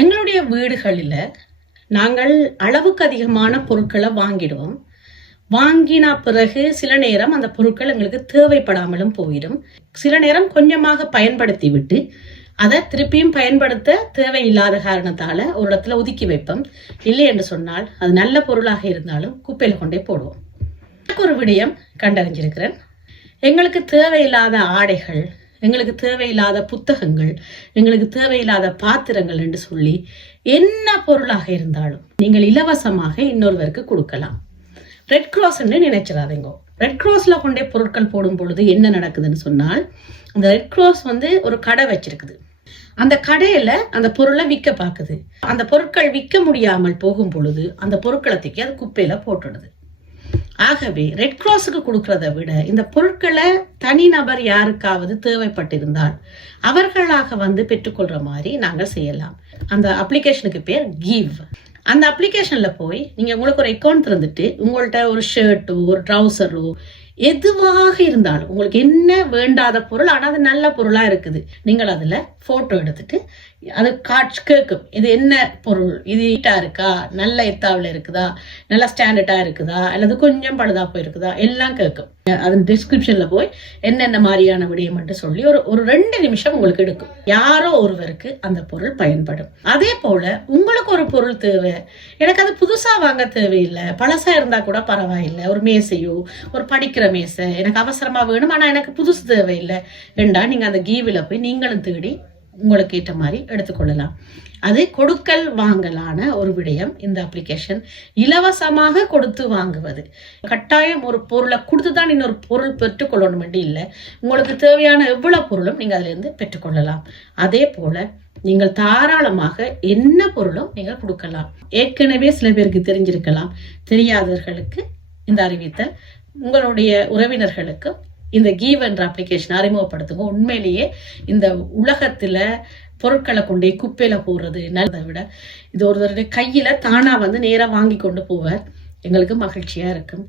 எங்களுடைய வீடுகளில் நாங்கள் அளவுக்கு அதிகமான பொருட்களை வாங்கிடுவோம். வாங்கின பிறகு சில நேரம் அந்த பொருட்கள் எங்களுக்கு தேவைப்படாமலும் போயிடும். சில நேரம் கொஞ்சமாக பயன்படுத்தி விட்டு அதை திருப்பியும் பயன்படுத்த தேவையில்லாத காரணத்தால ஒரு இடத்துல ஒதுக்கி வைப்போம். இல்லை என்று சொன்னால் அது நல்ல பொருளாக இருந்தாலும் குப்பையில கொண்டே போடுவோம். எனக்கு ஒரு விடயம் கண்டறிஞ்சிருக்கிறேன். எங்களுக்கு தேவையில்லாத ஆடைகள், எங்களுக்கு தேவையில்லாத புத்தகங்கள், எங்களுக்கு தேவையில்லாத பாத்திரங்கள் என்று சொல்லி என்ன பொருளாக இருந்தாலும் நீங்கள் இலவசமாக இன்னொருவருக்கு கொடுக்கலாம். ரெட் கிராஸ் நினைச்சிடாதீங்க. ரெட் கிராஸ்ல கொண்டே பொருட்கள் போடும் பொழுது என்ன நடக்குதுன்னு சொன்னால், அந்த ரெட் கிராஸ் ஒரு கடை வச்சிருக்குது. அந்த கடையில அந்த பொருளை விற்க பாக்குது. அந்த பொருட்கள் விற்க முடியாமல் போகும் பொழுது அந்த பொருட்களை தூக்கி அது குப்பையில போட்டுடுது. ஆகவே ரெட் கிராஸுக்கு கொடுக்கறத விட இந்த பொருட்களை தனிநபர் யாருக்காவது தேவைப்பட்டிருந்தால் அவர்களாக பெற்றுக்கொள்ற மாதிரி நாங்கள் செய்யலாம். அந்த அப்ளிகேஷனுக்கு பேர் கிவ். அந்த அப்ளிகேஷன்ல போய் நீங்க உங்களுக்கு ஒரு அக்கௌண்ட் திறந்துட்டு உங்கள்ட்ட ஒரு ஷர்ட்டோ ஒரு ட்ரௌசரோ எதுவாக இருந்தாலும் உங்களுக்கு என்ன வேண்டாத பொருள் ஆனா அது நல்ல பொருளா இருக்குது, நீங்கள் அதுல போட்டோ எடுத்துட்டு அது கேட்கும், இது என்ன பொருள், இது நீட்டா இருக்கா, நல்ல எத்தாவில் இருக்குதா, நல்ல ஸ்டாண்டர்டா இருக்குதா, அல்லது கொஞ்சம் பழுதா போயிருக்குதா, எல்லாம் கேட்கும். அதன் டிஸ்கிரிப்ஷன்ல போய் என்னென்ன மாதிரியான விடயம் என்று சொல்லி ஒரு 2 நிமிஷம் உங்களுக்கு எடுக்கும். யாரோ ஒருவருக்கு அந்த பொருள் பயன்படும். அதே போல உங்களுக்கு ஒரு பொருள் தேவை, எனக்கு அது புதுசா வாங்க தேவையில்லை, பழசா இருந்தா கூட பரவாயில்லை, ஒரு மேசையோ ஒரு படிக்கிற மேசை எனக்கு அவசரமா வேணும் ஆனா எனக்கு புதுசு தேவையில்லை என்றா நீங்க அந்த கீவில போய் நீங்களும் தேடி உங்களுக்கு ஏற்ற மாதிரி எடுத்துக்கொள்ளலாம். அது கொடுக்கல் வாங்கலான ஒரு விடயம். இந்த அப்ளிகேஷன் இலவசமாக கொடுத்து வாங்குவது. கட்டாயம் ஒரு பொருளை கொடுத்துதான் இன்னொரு பொருள் பெற்றுக்கொள்ளணும் என்று இல்லை. உங்களுக்கு தேவையான எவ்வளவு பொருளும் நீங்க அதுல இருந்து பெற்றுக்கொள்ளலாம். அதே போல நீங்கள் தாராளமாக என்ன பொருளும் நீங்கள் கொடுக்கலாம். ஏற்கனவே சில பேருக்கு தெரிஞ்சிருக்கலாம், தெரியாதவர்களுக்கு இந்த அறிவித்தல், உங்களுடைய உறவினர்களுக்கு இந்த கிவ் என்ற அப்ளிகேஷன் அறிமுகப்படுத்துங்க. உண்மையிலேயே இந்த உலகத்துல பொருட்களை கொண்டே குப்பையில போடுறது நல்லதை விட இது ஒருத்தருடைய கையில தானா நேரா வாங்கி கொண்டு போவார். எங்களுக்கு மகிழ்ச்சியா இருக்கும்.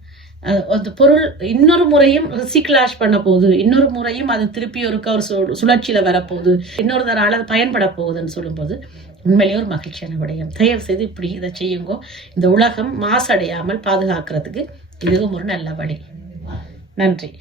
அந்த பொருள் இன்னொரு முறையும் ரீசைக்கிள் பண்ண போகுது, இன்னொரு முறையும் அது திருப்பி ஒரு சுழற்சியில வரப்போகுது, இன்னொரு தரால அது பயன்பட போகுதுன்னு சொல்லும்போது உண்மையிலேயே ஒரு மகிழ்ச்சியான விடயம். தயவு செய்து இப்படி இதை செய்யுங்க. இந்த உலகம் மாசடையாமல் பாதுகாக்கிறதுக்கு இதுவும் ஒரு நல்ல வழி. நன்றி.